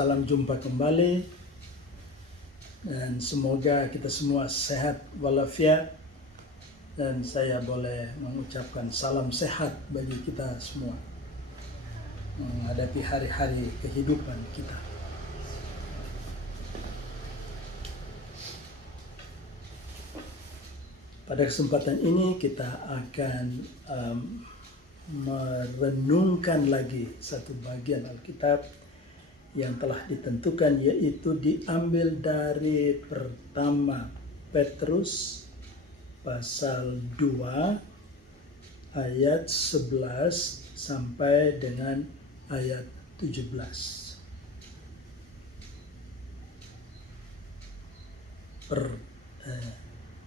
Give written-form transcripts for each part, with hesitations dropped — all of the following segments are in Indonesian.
Salam jumpa kembali dan semoga kita semua sehat walafiat, dan saya boleh mengucapkan salam sehat bagi kita semua menghadapi hari-hari kehidupan kita. Pada kesempatan ini kita akan merenungkan lagi satu bagian Alkitab yang telah ditentukan, yaitu diambil dari pertama Petrus pasal 2 ayat 11 sampai dengan ayat 17.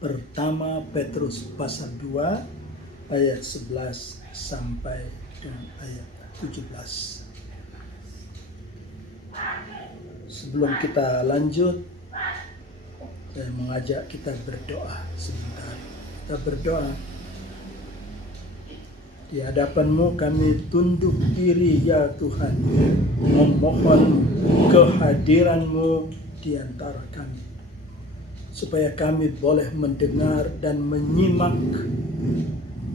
Pertama Petrus pasal 2 ayat 11 sampai dengan ayat 17. Sebelum kita lanjut, saya mengajak kita berdoa sebentar. Kita berdoa. Di hadapan-Mu kami tunduk diri ya Tuhan, memohon kehadiran-Mu di antara kami, supaya kami boleh mendengar dan menyimak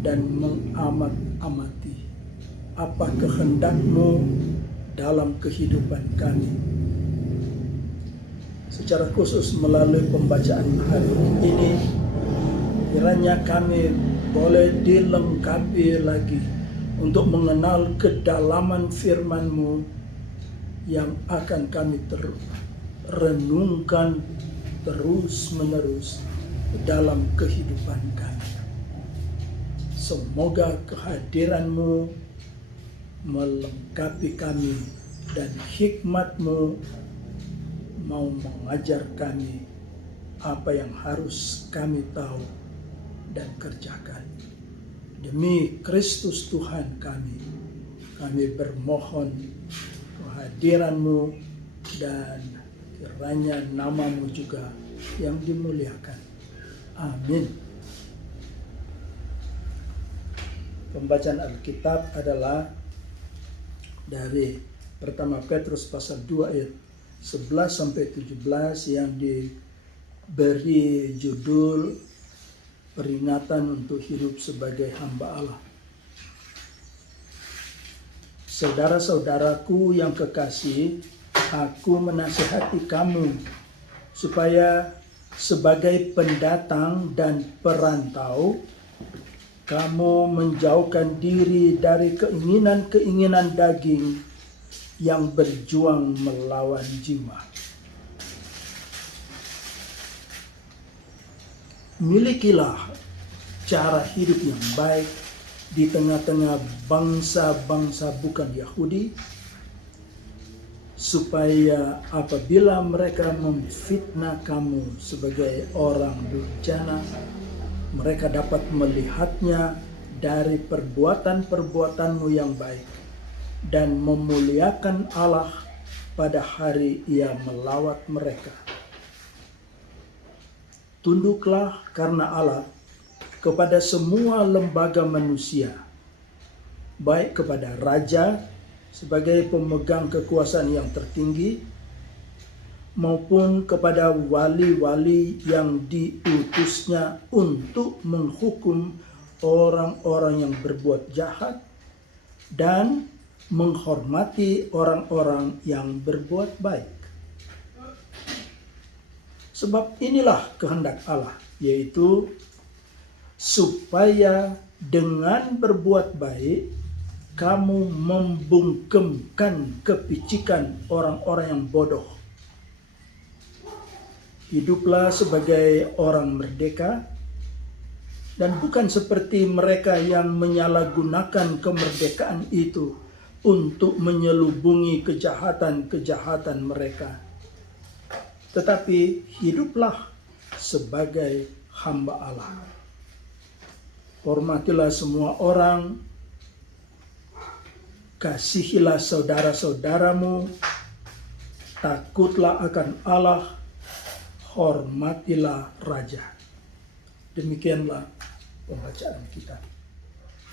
dan mengamat-amati apa kehendak-Mu dalam kehidupan kami. Secara khusus melalui pembacaan hari ini, kiranya kami boleh dilengkapi lagi untuk mengenal kedalaman firman-Mu yang akan kami renungkan terus-menerus dalam kehidupan kami. Semoga kehadiran-Mu melengkapi kami dan hikmat-Mu mau mengajar kami apa yang harus kami tahu dan kerjakan. Demi Kristus Tuhan kami bermohon kehadiran-Mu, dan kiranya nama-Mu juga yang dimuliakan. Amin. Pembacaan Alkitab adalah dari pertama Petrus pasal 2 ayat 11 sampai 17 yang diberi judul peringatan untuk hidup sebagai hamba Allah. Saudara-saudaraku yang kekasih, aku menasihati kamu supaya sebagai pendatang dan perantau kamu menjauhkan diri dari keinginan-keinginan daging yang berjuang melawan jiwa. Milikilah cara hidup yang baik di tengah-tengah bangsa-bangsa bukan Yahudi, supaya apabila mereka memfitnah kamu sebagai orang durjana, mereka dapat melihatnya dari perbuatan-perbuatanmu yang baik dan memuliakan Allah pada hari Ia melawat mereka. Tunduklah karena Allah kepada semua lembaga manusia, baik kepada raja sebagai pemegang kekuasaan yang tertinggi, maupun kepada wali-wali yang diutusnya untuk menghukum orang-orang yang berbuat jahat dan menghormati orang-orang yang berbuat baik. Sebab inilah kehendak Allah, yaitu supaya dengan berbuat baik kamu membungkemkan kepicikan orang-orang yang bodoh. Hiduplah sebagai orang merdeka, dan bukan seperti mereka yang menyalahgunakan kemerdekaan itu untuk menyelubungi kejahatan-kejahatan mereka. Tetapi hiduplah sebagai hamba Allah. Hormatilah semua orang, kasihilah saudara-saudaramu, takutlah akan Allah, hormatilah raja. Demikianlah pembacaan kita.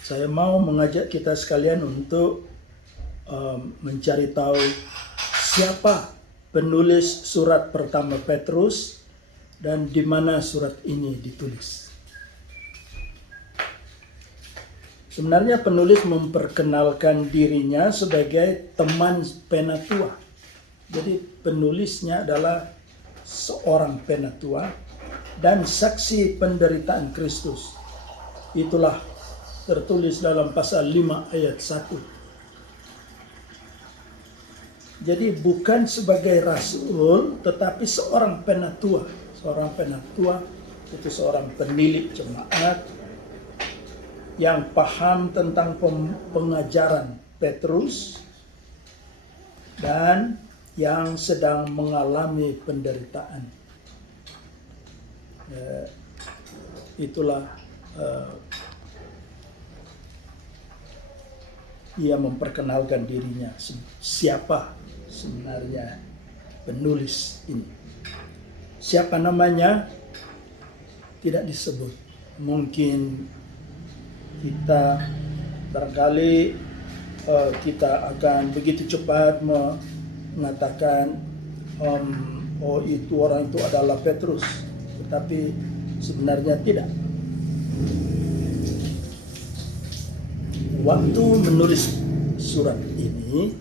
Saya mau mengajak kita sekalian untuk mencari tahu siapa penulis surat pertama Petrus dan di mana surat ini ditulis. Sebenarnya penulis memperkenalkan dirinya sebagai teman penatua. Jadi penulisnya adalah seorang penatua dan saksi penderitaan Kristus. Itulah tertulis dalam pasal 5 ayat 1. Jadi bukan sebagai rasul tetapi seorang penatua. Seorang penatua itu seorang penilik jemaat yang paham tentang pengajaran Petrus dan yang sedang mengalami penderitaan. Itulah ia memperkenalkan dirinya, siapa sebenarnya penulis ini. Siapa namanya tidak disebut. Mungkin kita barangkali kita akan begitu cepat mengatakan oh itu orang itu adalah Petrus, tetapi sebenarnya tidak. Waktu menulis surat ini,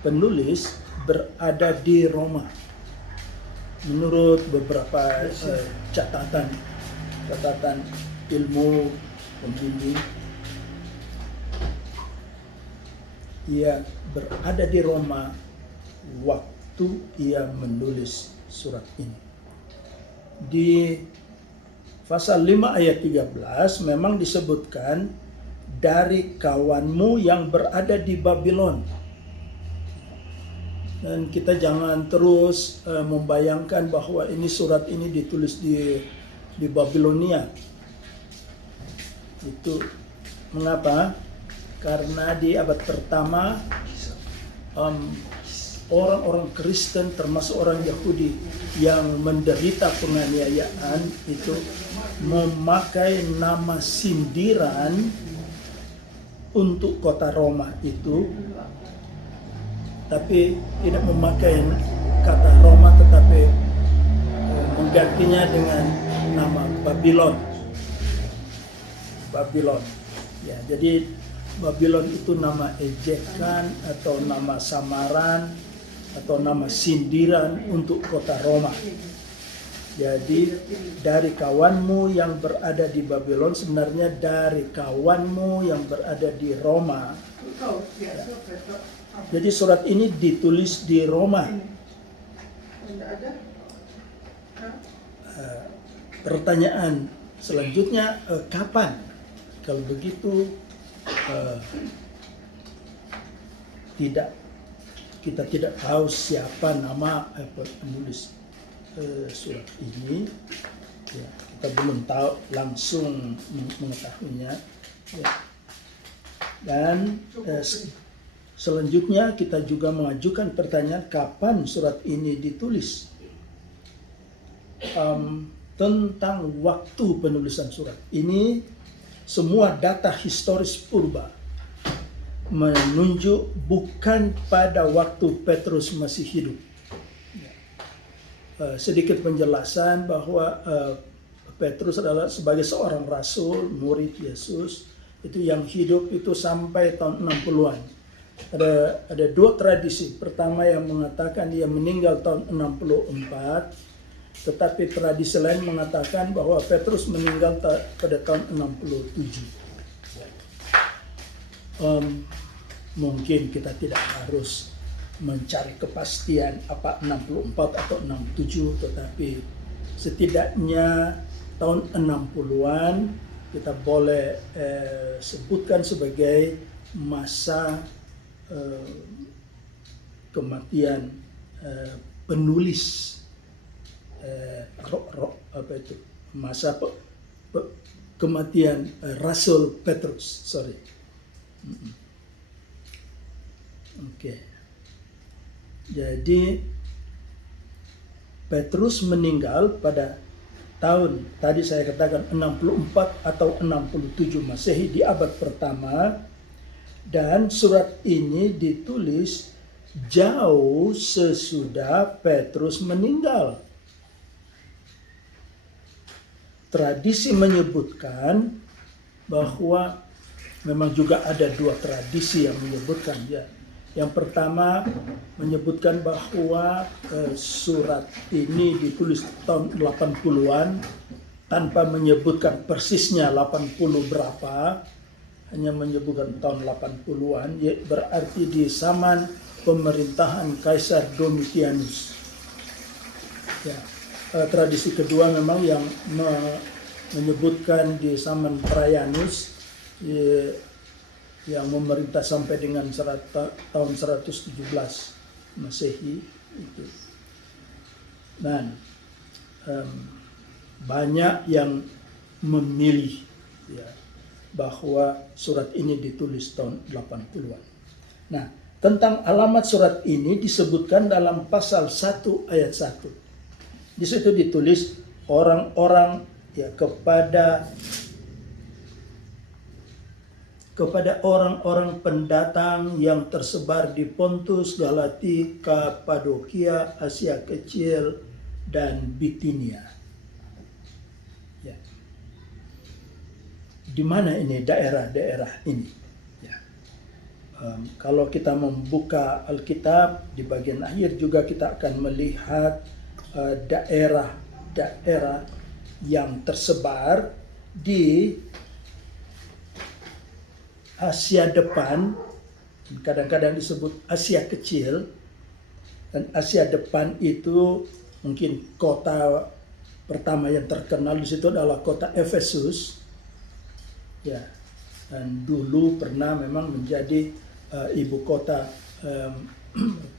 penulis berada di Roma. Menurut beberapa catatan ilmu pembimbing, ia berada di Roma waktu ia menulis surat ini. Di pasal 5 ayat 13 memang disebutkan dari kawanmu yang berada di Babylon. Dan kita jangan terus membayangkan bahwa ini surat ini ditulis di Babilonia. Itu mengapa? Karena di abad pertama orang-orang Kristen termasuk orang Yahudi yang menderita penganiayaan itu memakai nama sindiran untuk kota Roma itu, tapi tidak memakai kata Roma tetapi menggantinya dengan nama Babylon. Ya, jadi Babylon itu nama ejekan atau nama samaran atau nama sindiran untuk kota Roma. Jadi dari kawanmu yang berada di Babylon, sebenarnya dari kawanmu yang berada di Roma. Ya. Jadi surat ini ditulis di Roma. Pertanyaan selanjutnya, kapan? Kalau begitu kita tidak tahu siapa nama penulis surat ini. Ya, kita belum tahu langsung mengetahuinya. Ya. Dan selanjutnya kita juga mengajukan pertanyaan kapan surat ini ditulis. Tentang waktu penulisan surat ini, semua data historis purba menunjuk bukan pada waktu Petrus masih hidup. Sedikit penjelasan bahwa Petrus adalah sebagai seorang rasul, murid Yesus, itu yang hidup itu sampai tahun 60-an. Ada dua tradisi. Pertama yang mengatakan dia meninggal tahun 64, tetapi tradisi lain mengatakan bahwa Petrus meninggal pada tahun 67. Mungkin kita tidak harus mencari kepastian apa 64 atau 67, tetapi setidaknya tahun 60-an kita boleh sebutkan sebagai masa kematian penulis masa kematian Rasul Petrus. Oke. Jadi Petrus meninggal pada tahun, tadi saya katakan 64 atau 67 Masehi di abad pertama, dan surat ini ditulis jauh sesudah Petrus meninggal. Tradisi menyebutkan bahwa memang juga ada dua tradisi yang menyebutkan ya. Yang pertama menyebutkan bahwa surat ini ditulis tahun 80-an tanpa menyebutkan persisnya 80 berapa, hanya menyebutkan tahun 80-an, ya, berarti di zaman pemerintahan Kaisar Domitianus. Ya, tradisi kedua memang yang menyebutkan di zaman Trajanus, yang memerintah sampai dengan tahun 117 Masehi itu. Dan banyak yang memilih ya, bahwa surat ini ditulis tahun 80-an. Nah, tentang alamat surat ini disebutkan dalam pasal 1 ayat 1. Di situ ditulis orang-orang ya kepada orang-orang pendatang yang tersebar di Pontus, Galatia, Kapadokia, Asia Kecil, dan Bitinia. Ya. Di mana ini daerah-daerah ini? Ya. Kalau kita membuka Alkitab, di bagian akhir juga kita akan melihat daerah-daerah yang tersebar di Asia depan, kadang-kadang disebut Asia kecil, dan Asia depan itu mungkin kota pertama yang terkenal di situ adalah kota Efesus, ya, dan dulu pernah memang menjadi ibu kota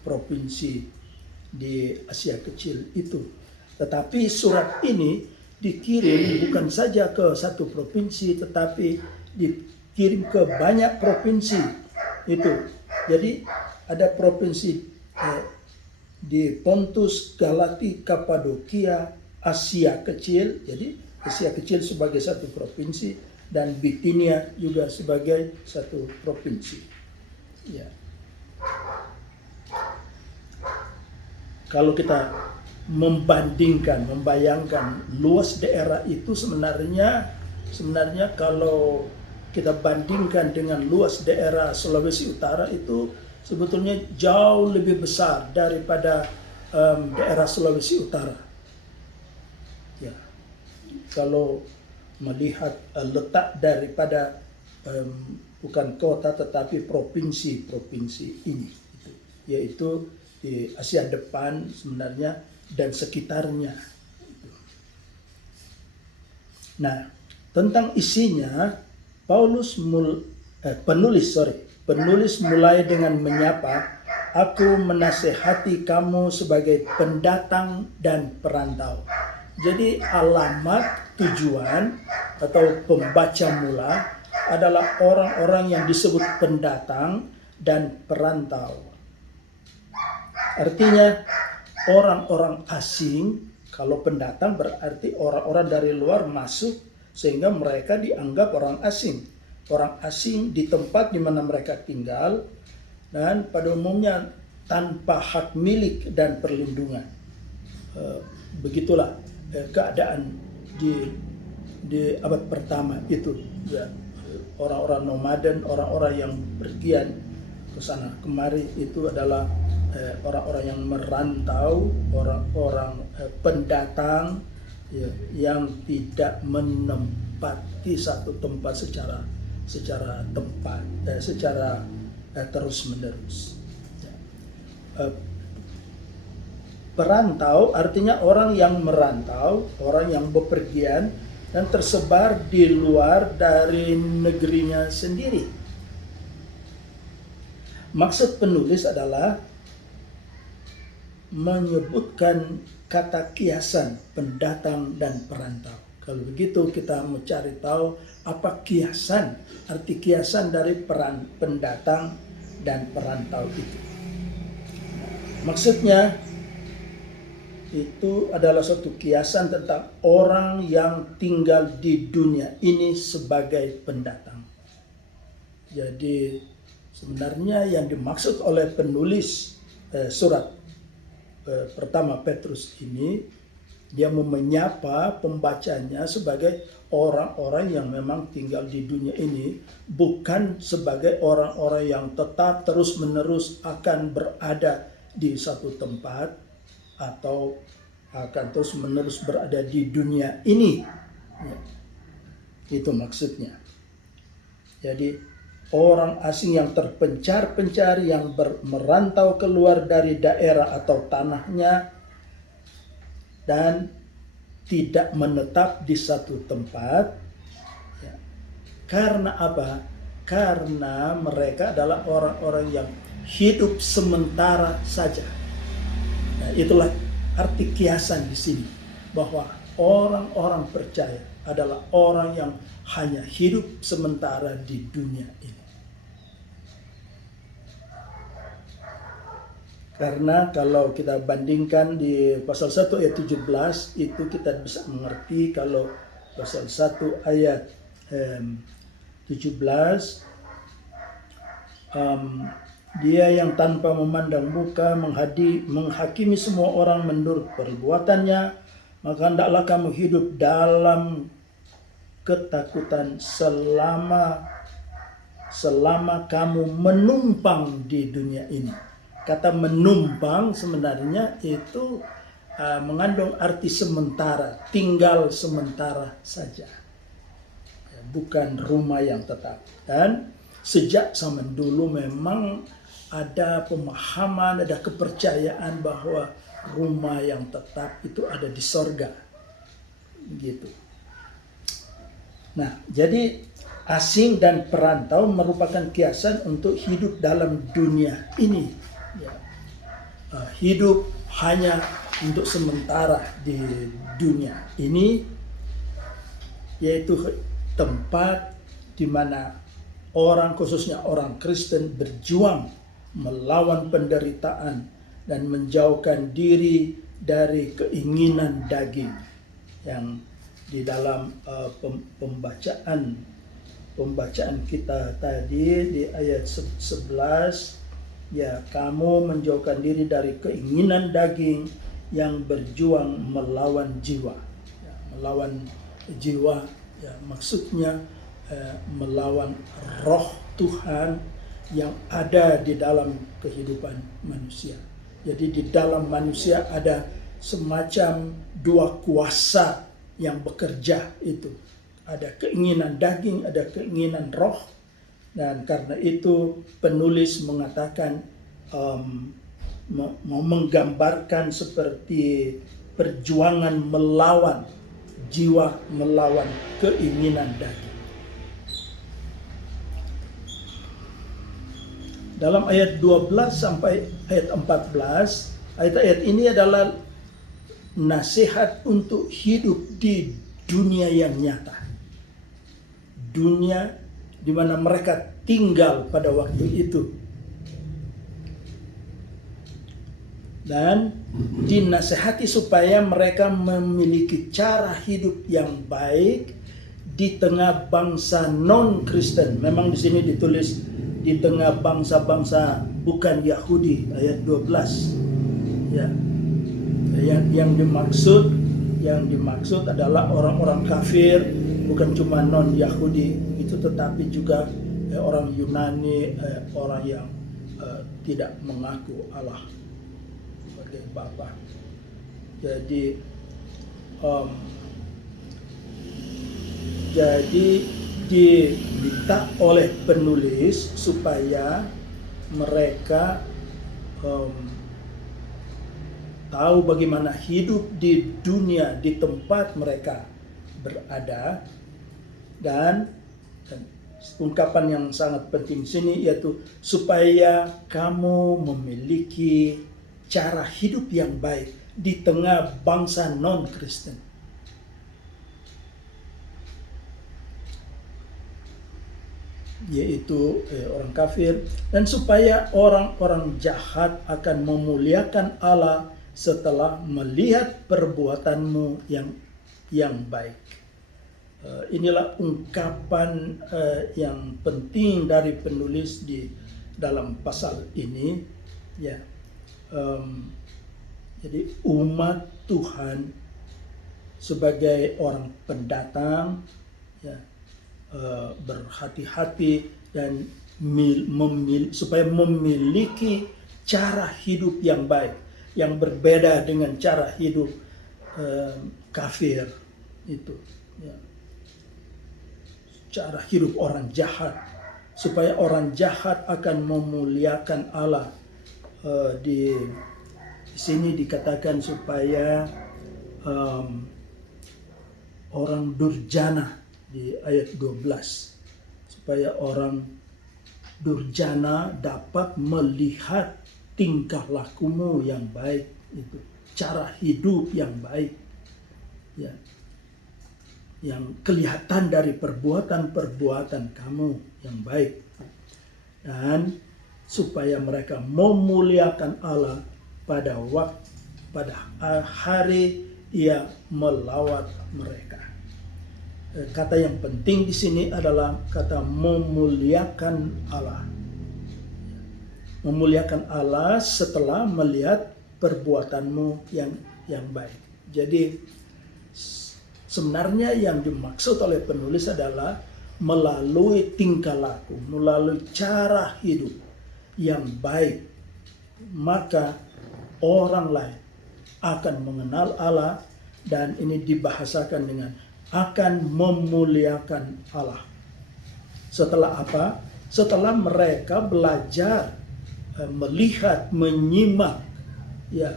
provinsi di Asia kecil itu. Tetapi surat ini dikirim bukan saja ke satu provinsi, tetapi dikirim ke banyak provinsi itu. Jadi ada provinsi di Pontus, Galatia, Kapadokia, Asia Kecil. Jadi Asia Kecil sebagai satu provinsi dan Bitinia juga sebagai satu provinsi. Ya. Kalau kita membayangkan luas daerah itu sebenarnya kalau kita bandingkan dengan luas daerah Sulawesi Utara itu sebetulnya jauh lebih besar daripada daerah Sulawesi Utara. Ya, kalau melihat letak daripada bukan kota tetapi provinsi ini, yaitu di Asia depan sebenarnya dan sekitarnya. Nah, tentang isinya penulis mulai dengan menyapa, "Aku menasehati kamu sebagai pendatang dan perantau." Jadi alamat tujuan atau pembaca mula adalah orang-orang yang disebut pendatang dan perantau. Artinya orang-orang asing. Kalau pendatang berarti orang-orang dari luar masuk sehingga mereka dianggap orang asing. Orang asing di tempat di mana mereka tinggal dan pada umumnya tanpa hak milik dan perlindungan. Begitulah keadaan di abad pertama itu. Ya, orang-orang nomaden, orang-orang yang pergian ke sana kemari itu adalah orang-orang yang merantau, orang-orang pendatang ya, yang tidak menempati satu tempat secara terus menerus. Perantau artinya orang yang merantau, orang yang bepergian dan tersebar di luar dari negerinya sendiri. Maksud penulis adalah menyebutkan kata kiasan pendatang dan perantau. Kalau begitu kita mencari tahu apa kiasan, arti kiasan dari pendatang dan perantau itu. Maksudnya itu adalah suatu kiasan tentang orang yang tinggal di dunia ini sebagai pendatang. Jadi sebenarnya yang dimaksud oleh penulis surat pertama Petrus ini, dia mau menyapa pembacanya sebagai orang-orang yang memang tinggal di dunia ini, bukan sebagai orang-orang yang tetap terus-menerus akan berada di satu tempat atau akan terus-menerus berada di dunia ini. Ya, itu maksudnya. Jadi orang asing yang terpencar-pencar, yang merantau keluar dari daerah atau tanahnya dan tidak menetap di satu tempat. Ya. Karena apa? Karena mereka adalah orang-orang yang hidup sementara saja. Nah, itulah arti kiasan di sini, bahwa orang-orang percaya adalah orang yang hanya hidup sementara di dunia ini. Karena kalau kita bandingkan di pasal 1 ayat 17, itu kita bisa mengerti kalau pasal 1 ayat 17, dia yang tanpa memandang muka menghakimi semua orang menurut perbuatannya, maka hendaklah kamu hidup dalam ketakutan selama kamu menumpang di dunia ini. Kata menumpang sebenarnya itu mengandung arti sementara, tinggal sementara saja, bukan rumah yang tetap. Dan sejak zaman dulu memang ada pemahaman, ada kepercayaan bahwa rumah yang tetap itu ada di sorga, gitu. Nah, jadi asing dan perantau merupakan kiasan untuk hidup dalam dunia ini. Ya. Hidup hanya untuk sementara di dunia ini, yaitu tempat di mana orang, khususnya orang Kristen, berjuang melawan penderitaan dan menjauhkan diri dari keinginan daging. Yang di dalam pembacaan kita tadi di ayat 11, ya, kamu menjauhkan diri dari keinginan daging yang berjuang melawan jiwa. Ya, melawan jiwa, ya, maksudnya melawan roh Tuhan yang ada di dalam kehidupan manusia. Jadi di dalam manusia ada semacam dua kuasa yang bekerja itu. Ada keinginan daging, ada keinginan roh. Dan karena itu penulis mengatakan mau menggambarkan seperti perjuangan melawan jiwa, melawan keinginan daging. Dalam ayat 12 sampai ayat 14, ayat-ayat ini adalah nasihat untuk hidup di dunia yang nyata. Dunia di mana mereka tinggal pada waktu itu. Dan dinasihati supaya mereka memiliki cara hidup yang baik di tengah bangsa non-Kristen. Memang di sini ditulis di tengah bangsa-bangsa bukan Yahudi, ayat 12. Ya. Yang dimaksud adalah orang-orang kafir, bukan cuma non-Yahudi itu, tetapi juga orang Yunani, orang yang tidak mengaku Allah sebagai Bapa. Jadi diminta oleh penulis supaya mereka tahu bagaimana hidup di dunia, di tempat mereka berada. Dan ungkapan yang sangat penting sini yaitu supaya kamu memiliki cara hidup yang baik di tengah bangsa non-Kristen. Yaitu orang kafir, dan supaya orang-orang jahat akan memuliakan Allah setelah melihat perbuatanmu yang baik. Inilah ungkapan yang penting dari penulis di dalam pasal ini, ya. Jadi umat Tuhan sebagai orang pendatang, ya, berhati-hati dan supaya memiliki cara hidup yang baik, yang berbeda dengan cara hidup kafir itu, ya. Cara hidup orang jahat, supaya orang jahat akan memuliakan Allah. Di sini dikatakan supaya orang durjana di ayat 12, supaya orang durjana dapat melihat tingkah lakumu yang baik, itu cara hidup yang baik, ya, yang kelihatan dari perbuatan-perbuatan kamu yang baik, dan supaya mereka memuliakan Allah pada hari Ia melawat mereka. Kata yang penting di sini adalah kata memuliakan Allah. Memuliakan Allah setelah melihat perbuatanmu yang baik. Jadi sebenarnya yang dimaksud oleh penulis adalah melalui tingkah laku, melalui cara hidup yang baik, maka orang lain akan mengenal Allah, dan ini dibahasakan dengan akan memuliakan Allah. Setelah apa? Setelah mereka belajar melihat, menyimak, ya,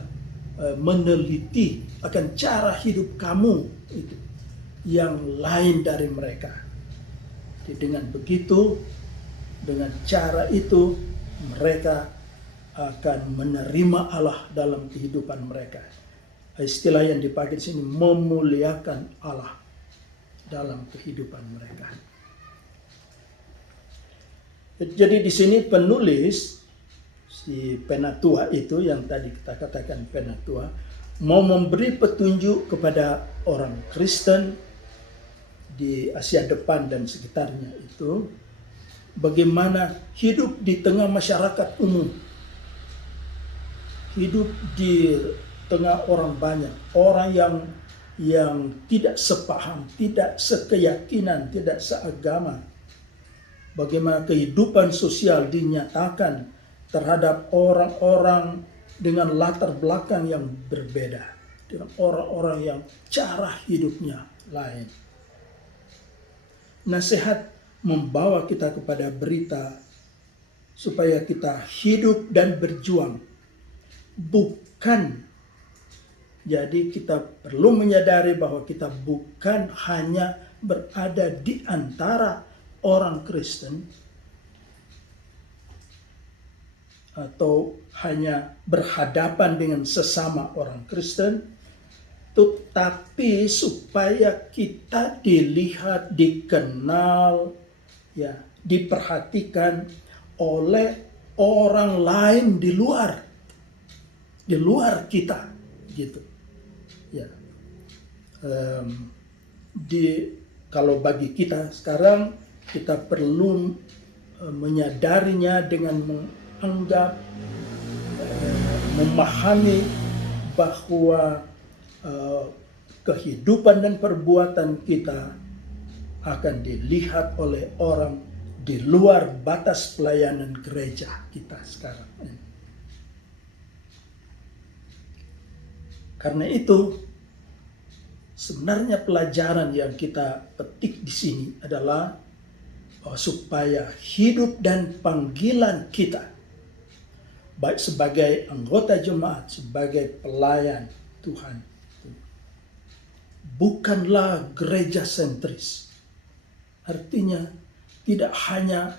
meneliti akan cara hidup kamu itu yang lain dari mereka. Jadi dengan begitu, dengan cara itu mereka akan menerima Allah dalam kehidupan mereka. Istilah yang dipakai di sini memuliakan Allah dalam kehidupan mereka. Jadi di sini penulis, si penatua itu yang tadi kita katakan penatua, mau memberi petunjuk kepada orang Kristen di Asia Depan dan sekitarnya itu bagaimana hidup di tengah masyarakat umum, hidup di tengah orang banyak, orang yang tidak sepaham, tidak sekeyakinan, tidak seagama. Bagaimana kehidupan sosial dinyatakan terhadap orang-orang dengan latar belakang yang berbeda, dengan orang-orang yang cara hidupnya lain. Nasihat membawa kita kepada berita supaya kita hidup dan berjuang. Jadi kita perlu menyadari bahwa kita bukan hanya berada di antara orang Kristen atau hanya berhadapan dengan sesama orang Kristen, tetapi supaya kita dilihat, dikenal, ya, diperhatikan oleh orang lain di luar kita, gitu. Ya, kalau bagi kita sekarang kita perlu menyadarinya dengan menganggap, memahami bahwa kehidupan dan perbuatan kita akan dilihat oleh orang di luar batas pelayanan gereja kita sekarang. Karena itu, sebenarnya pelajaran yang kita petik di sini adalah supaya hidup dan panggilan kita, baik sebagai anggota jemaat, sebagai pelayan Tuhan, bukanlah gereja sentris. Artinya tidak hanya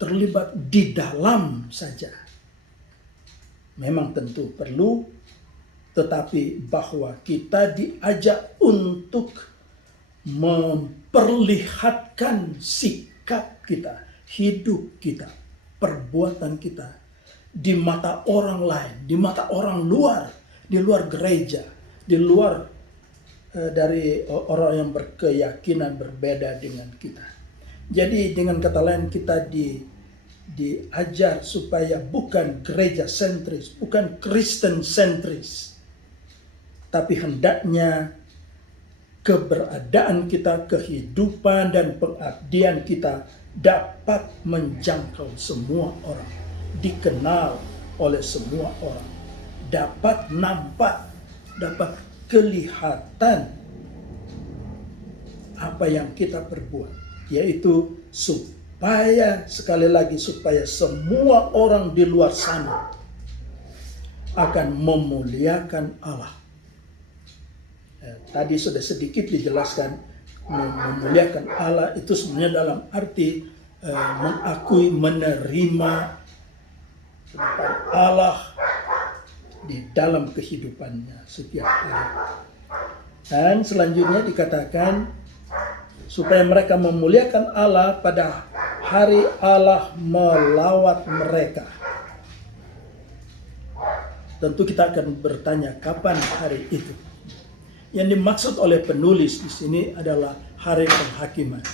terlibat di dalam saja. Memang tentu perlu, tetapi bahwa kita diajak untuk memperlihatkan sikap kita, hidup kita, perbuatan kita di mata orang lain, di mata orang luar, di luar gereja, di luar dari orang yang berkeyakinan berbeda dengan kita. Jadi dengan kata lain kita diajar supaya bukan gereja sentris, bukan Kristen sentris, tapi hendaknya keberadaan kita, kehidupan dan pengabdian kita dapat menjangkau semua orang, dikenal oleh semua orang, dapat nampak, dapat kelihatan apa yang kita perbuat, yaitu supaya semua orang di luar sana akan memuliakan Allah. Tadi sudah sedikit dijelaskan, memuliakan Allah itu sebenarnya dalam arti mengakui, menerima tentang Allah di dalam kehidupannya setiap hari. Dan selanjutnya dikatakan supaya mereka memuliakan Allah pada hari Allah melawat mereka. Tentu kita akan bertanya kapan hari itu. Yang dimaksud oleh penulis di sini adalah hari penghakiman,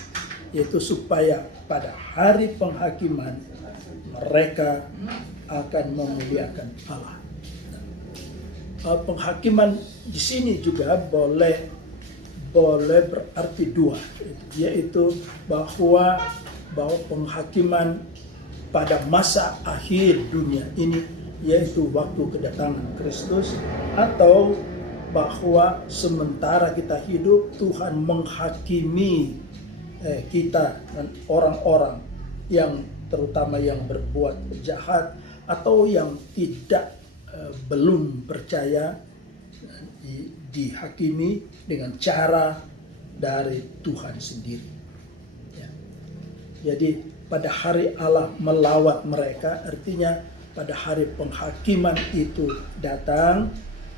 yaitu supaya pada hari penghakiman mereka akan memuliakan Allah. Penghakiman di sini juga boleh berarti dua, yaitu bahwa penghakiman pada masa akhir dunia ini, yaitu waktu kedatangan Kristus, atau bahwa sementara kita hidup Tuhan menghakimi kita dan orang-orang yang terutama yang berbuat jahat atau yang tidak belum percaya, dihakimi dengan cara dari Tuhan sendiri. Ya. Jadi pada hari Allah melawat mereka, artinya pada hari penghakiman itu datang.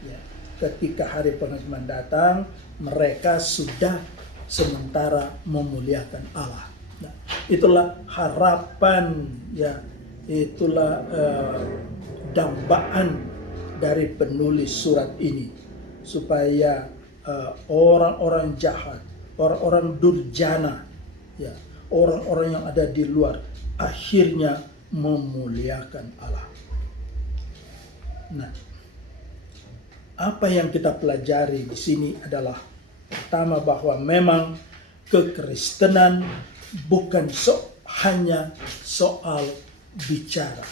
Ya. Ketika hari penghakiman datang, mereka sudah sementara memuliakan Allah. Nah, itulah harapan, ya, itulah dambaan dari penulis surat ini, supaya orang-orang jahat, orang-orang durjana, ya, orang-orang yang ada di luar akhirnya memuliakan Allah. Nah, apa yang kita pelajari di sini adalah pertama bahwa memang kekristenan bukan hanya soal bicara.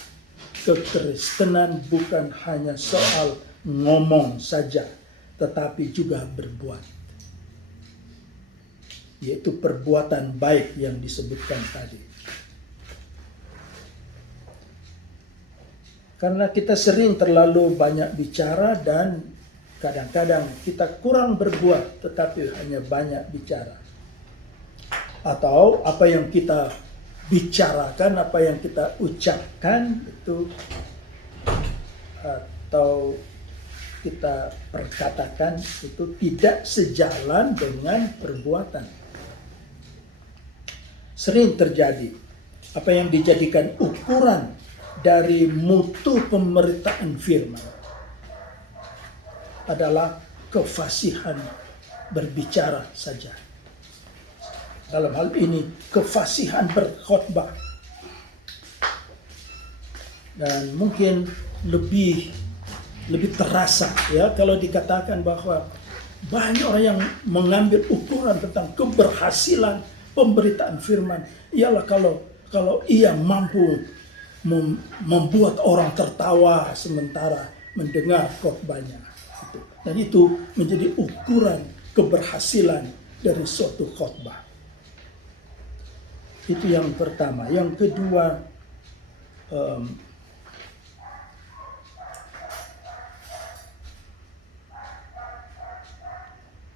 Kekristenan bukan hanya soal ngomong saja, tetapi juga berbuat. Yaitu perbuatan baik yang disebutkan tadi. Karena kita sering terlalu banyak bicara dan kadang-kadang kita kurang berbuat, tetapi hanya banyak bicara. Atau apa yang kita bicarakan, apa yang kita ucapkan itu, atau kita perkatakan itu tidak sejalan dengan perbuatan. Sering terjadi apa yang dijadikan ukuran dari mutu pemberitaan firman adalah kefasihan berbicara saja. Dalam hal ini kefasihan berkhotbah. Dan mungkin lebih terasa, ya, kalau dikatakan bahwa banyak orang yang mengambil ukuran tentang keberhasilan pemberitaan firman ialah kalau ia mampu membuat orang tertawa sementara mendengar khotbahnya. Dan itu menjadi ukuran keberhasilan dari suatu khotbah. Itu yang pertama. Yang kedua,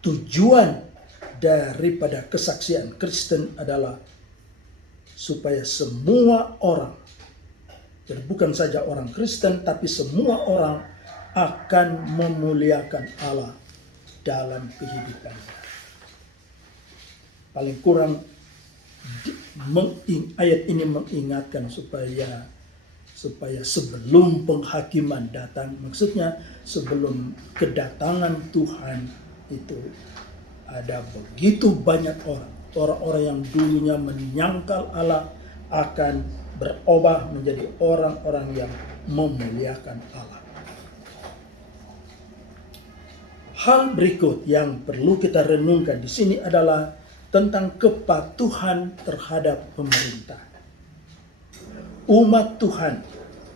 tujuan daripada kesaksian Kristen adalah supaya semua orang, jadi bukan saja orang Kristen, tapi semua orang akan memuliakan Allah dalam kehidupannya. Paling kurang ayat ini mengingatkan supaya supaya sebelum penghakiman datang, maksudnya sebelum kedatangan Tuhan itu ada begitu banyak orang-orang yang dulunya menyangkal Allah akan berubah menjadi orang-orang yang memuliakan Allah. Hal berikut yang perlu kita renungkan di sini adalah tentang kepatuhan terhadap pemerintah. Umat Tuhan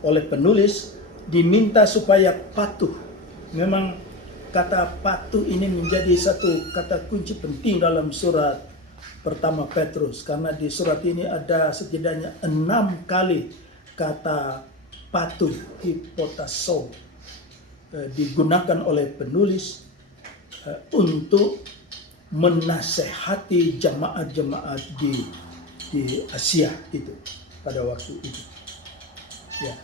oleh penulis diminta supaya patuh. Memang kata patuh ini menjadi satu kata kunci penting dalam surat pertama Petrus, karena di surat ini ada setidaknya 6 kali kata patuh, hipotasso, digunakan oleh penulis untuk menasehati jemaat-jemaat di Asia itu pada waktu itu. Ya.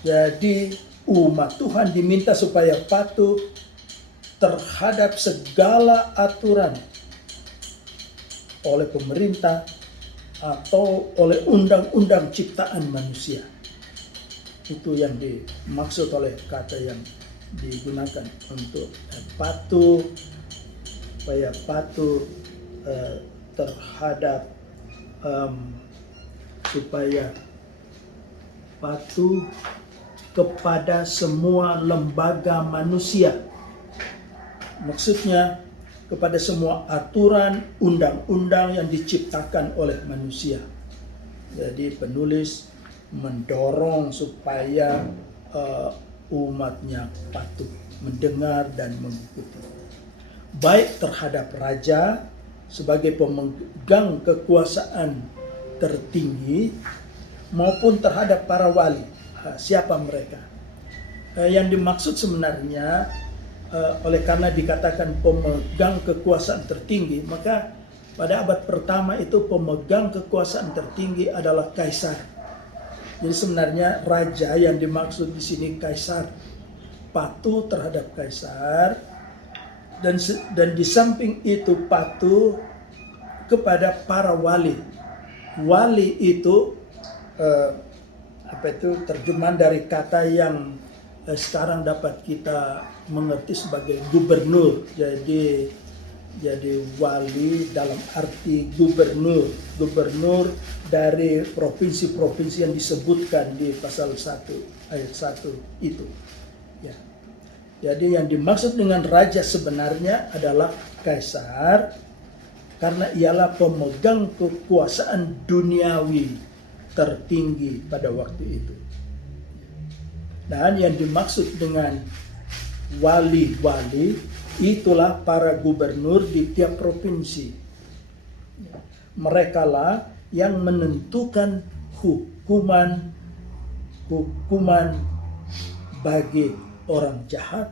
Jadi umat Tuhan diminta supaya patuh terhadap segala aturan oleh pemerintah atau oleh undang-undang ciptaan manusia. Itu yang dimaksud oleh kata yang digunakan untuk patuh, supaya patuh terhadap supaya patuh kepada semua lembaga manusia. Maksudnya kepada semua aturan undang-undang yang diciptakan oleh manusia. Jadi penulis mendorong supaya umatnya patuh, mendengar dan mengikuti. Baik terhadap raja sebagai pemegang kekuasaan tertinggi maupun terhadap para wali. Siapa mereka? Yang dimaksud sebenarnya oleh karena dikatakan pemegang kekuasaan tertinggi, maka pada abad pertama itu pemegang kekuasaan tertinggi adalah kaisar. Jadi sebenarnya raja yang dimaksud di sini kaisar, patuh terhadap kaisar, dan di samping itu patuh kepada para wali. Wali itu terjemahan dari kata yang sekarang dapat kita mengerti sebagai gubernur. Jadi wali dalam arti gubernur dari provinsi-provinsi yang disebutkan di pasal 1 ayat 1 itu. Ya. Jadi yang dimaksud dengan raja sebenarnya adalah kaisar, karena ialah pemegang kekuasaan duniawi tertinggi pada waktu itu. Dan yang dimaksud dengan wali-wali itulah para gubernur di tiap provinsi. Merekalah yang menentukan hukuman bagi orang jahat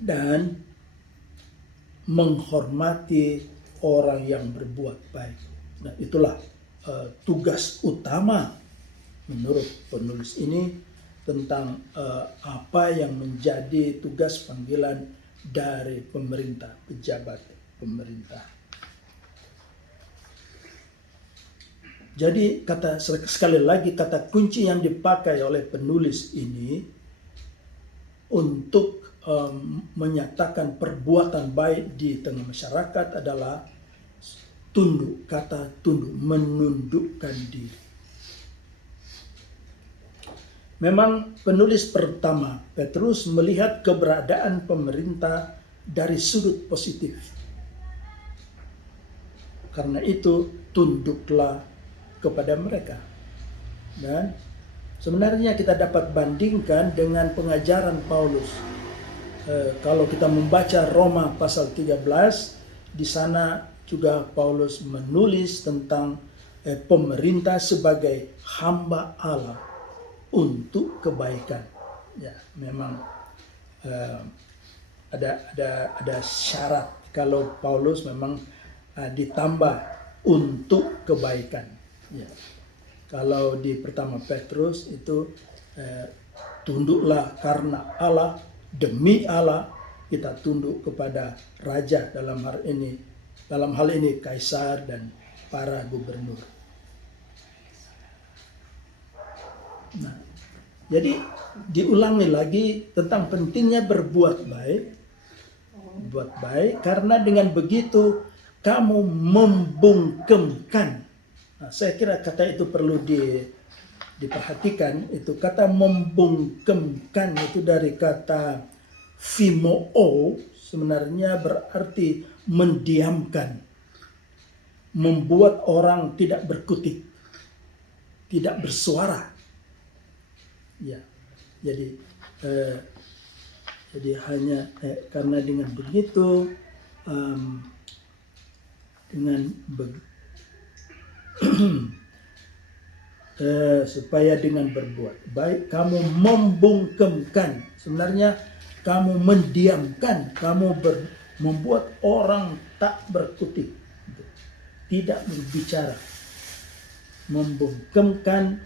dan menghormati orang yang berbuat baik. Nah, itulah tugas utama menurut penulis ini tentang apa yang menjadi tugas panggilan dari pemerintah, pejabat pemerintah. Jadi sekali lagi kata kunci yang dipakai oleh penulis ini untuk menyatakan perbuatan baik di tengah masyarakat adalah tunduk, kata tunduk, menundukkan diri. Memang penulis pertama, Petrus, melihat keberadaan pemerintah dari sudut positif. Karena itu, tunduklah kepada mereka. Dan sebenarnya kita dapat bandingkan dengan pengajaran Paulus. Kalau kita membaca Roma pasal 13, di sana juga Paulus menulis tentang pemerintah sebagai hamba Allah untuk kebaikan. Ya, memang ada syarat kalau Paulus memang ditambah untuk kebaikan. Ya. Kalau di pertama Petrus itu tunduklah karena Allah, demi Allah kita tunduk kepada raja, dalam hal ini kaisar dan para gubernur. Nah, jadi diulangi lagi tentang pentingnya berbuat baik. Buat baik karena dengan begitu kamu membungkemkan. Nah, saya kira kata itu perlu diperhatikan. Itu kata membungkemkan itu dari kata phimoo, sebenarnya berarti mendiamkan, membuat orang tidak berkutik, tidak bersuara. Ya, jadi hanya karena dengan begitu supaya dengan berbuat baik kamu membungkemkan, sebenarnya kamu mendiamkan, kamu membuat orang tak berkutik, tidak berbicara, membungkemkan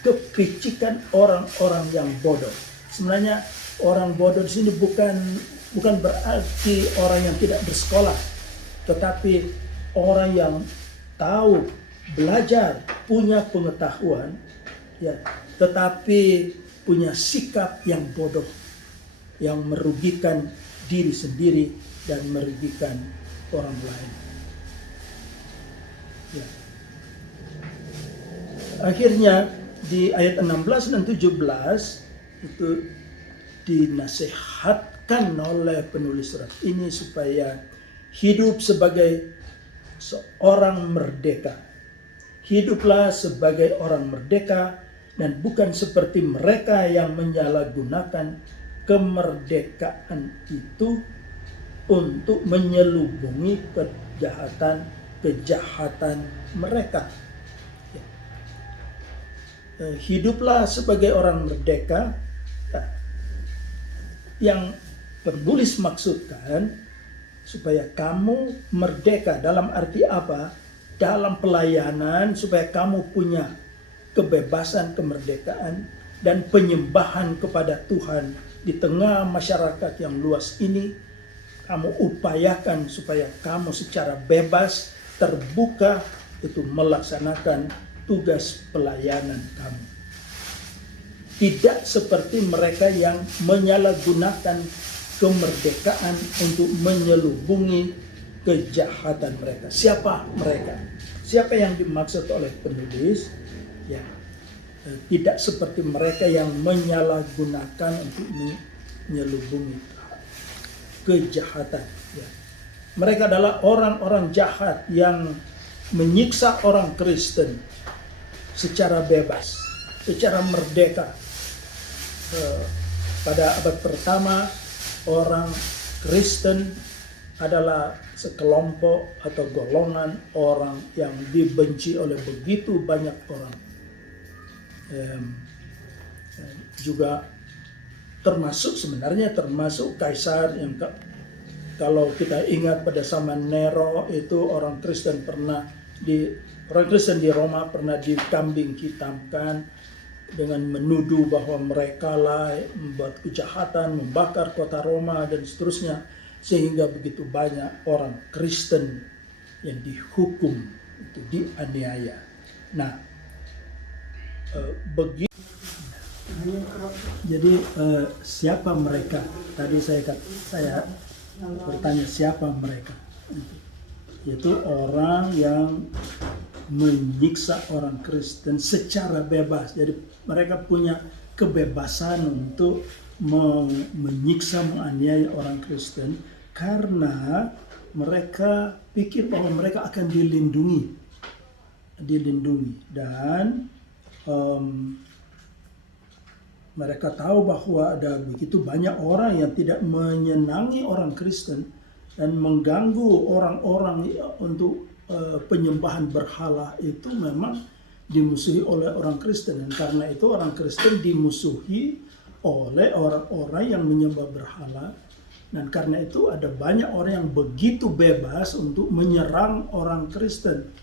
kepicikan orang-orang yang bodoh. Sebenarnya orang bodoh di sini bukan berarti orang yang tidak bersekolah, tetapi orang yang tahu, belajar, punya pengetahuan, ya, tetapi punya sikap yang bodoh, yang merugikan diri sendiri dan merugikan orang lain. Ya. Akhirnya di ayat 16 dan 17 itu dinasihatkan oleh penulis surat ini supaya hidup sebagai seorang merdeka. Hiduplah sebagai orang merdeka dan bukan seperti mereka yang menyalahgunakan kemerdekaan itu untuk menyelubungi kejahatan mereka. Hiduplah sebagai orang merdeka. Yang penulis maksudkan supaya kamu merdeka dalam arti apa? Dalam pelayanan, supaya kamu punya kebebasan, kemerdekaan dan penyembahan kepada Tuhan di tengah masyarakat yang luas ini. Kamu upayakan supaya kamu secara bebas, terbuka itu melaksanakan tugas pelayanan kamu. Tidak seperti mereka yang menyalahgunakan kemerdekaan untuk menyelubungi kejahatan mereka. Siapa mereka? Siapa yang dimaksud oleh penulis? Ya, tidak seperti mereka yang menyalahgunakan untuk menyelubungi kejahatan. Ya. Mereka adalah orang-orang jahat yang menyiksa orang Kristen secara bebas, secara merdeka. Pada abad pertama, orang Kristen adalah sekelompok atau golongan orang yang dibenci oleh begitu banyak orang. Juga sebenarnya termasuk kaisar yang kalau kita ingat pada zaman Nero itu orang Kristen di Roma pernah dikambing hitamkan dengan menuduh bahwa mereka lah membuat kejahatan, membakar kota Roma dan seterusnya, sehingga begitu banyak orang Kristen yang dihukum, itu dianiaya. Nah, begitu. Jadi siapa mereka? Tadi saya bertanya siapa mereka? Yaitu orang yang menyiksa orang Kristen secara bebas. Jadi mereka punya kebebasan untuk menyiksa, menganiaya orang Kristen karena mereka pikir bahwa mereka akan dilindungi dan mereka tahu bahwa ada begitu banyak orang yang tidak menyenangi orang Kristen dan mengganggu orang-orang untuk penyembahan berhala itu memang dimusuhi oleh orang Kristen. Dan karena itu orang Kristen dimusuhi oleh orang-orang yang menyembah berhala. Dan karena itu ada banyak orang yang begitu bebas untuk menyerang orang Kristen.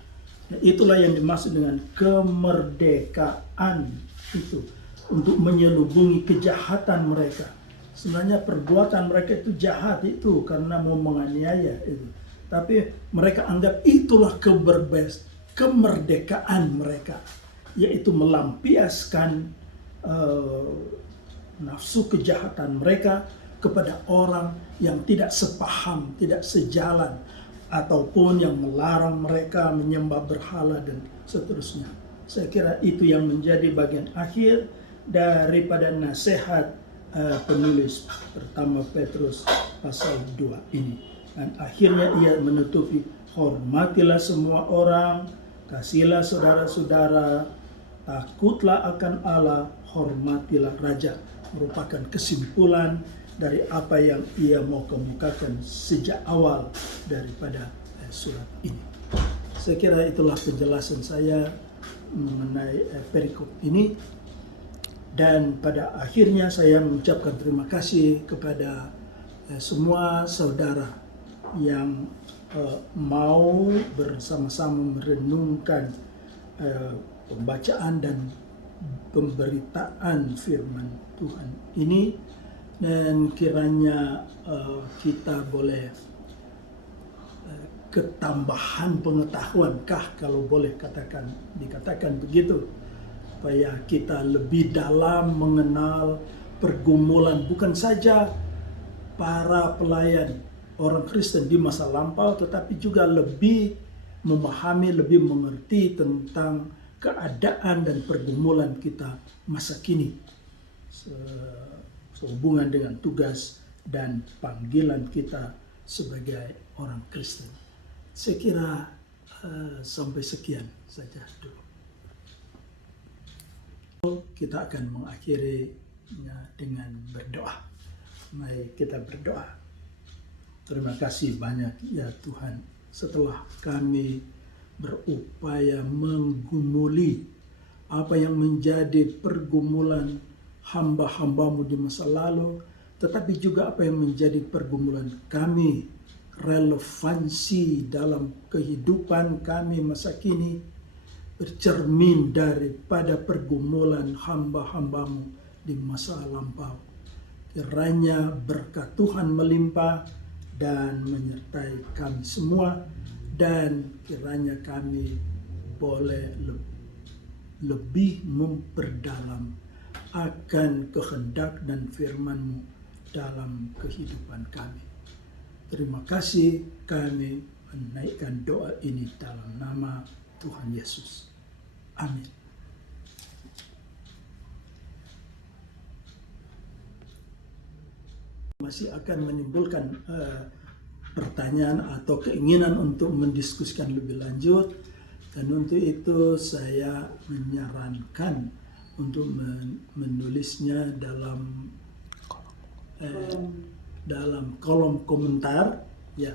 Nah, itulah yang dimaksud dengan kemerdekaan itu. Untuk menyelubungi kejahatan mereka. Sebenarnya perbuatan mereka itu jahat itu karena mau menganiaya itu. Tapi mereka anggap itulah kemerdekaan mereka. yaitu melampiaskan nafsu kejahatan mereka kepada orang yang tidak sepaham, tidak sejalan, ataupun yang melarang mereka menyembah berhala dan seterusnya. Saya kira itu yang menjadi bagian akhir daripada nasihat penulis pertama Petrus pasal 2 ini. Dan akhirnya ia menutupi, hormatilah semua orang, kasihlah saudara-saudara, takutlah akan Allah, hormatilah raja. Merupakan kesimpulan dari apa yang ia mau kemukakan sejak awal daripada surat ini. Saya kira itulah penjelasan saya mengenai perikop ini. Dan pada akhirnya saya mengucapkan terima kasih kepada semua saudara yang mau bersama-sama merenungkan pembacaan dan pemberitaan firman Tuhan ini, dan kiranya kita boleh ketambahan pengetahuan kalau boleh dikatakan begitu, supaya kita lebih dalam mengenal pergumulan bukan saja para pelayan orang Kristen di masa lampau, tetapi juga lebih memahami, lebih mengerti tentang keadaan dan pergumulan kita masa kini sehubungan dengan tugas dan panggilan kita sebagai orang Kristen. Saya kira sampai sekian saja dulu. Kita akan mengakhirinya dengan berdoa. Mari kita berdoa. Terima kasih banyak ya Tuhan, setelah kami berupaya menggumuli apa yang menjadi pergumulan hamba-hambamu di masa lalu, tetapi juga apa yang menjadi pergumulan kami, relevansi dalam kehidupan kami masa kini, bercermin daripada pergumulan hamba-hambamu di masa lampau. Kiranya berkat Tuhan melimpah dan menyertai kami semua, dan kiranya kami boleh lebih memperdalam akan kehendak dan firman-Mu dalam kehidupan kami. Terima kasih, kami menaikkan doa ini dalam nama Tuhan Yesus. Amin. Masih akan menimbulkan pertanyaan atau keinginan untuk mendiskusikan lebih lanjut, dan untuk itu saya menyarankan untuk menulisnya dalam kolom komentar ya,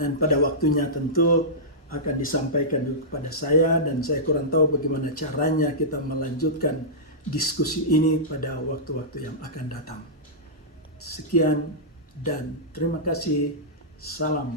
dan pada waktunya tentu akan disampaikan kepada saya, dan saya kurang tahu bagaimana caranya kita melanjutkan diskusi ini pada waktu-waktu yang akan datang. Sekian dan terima kasih. Salam.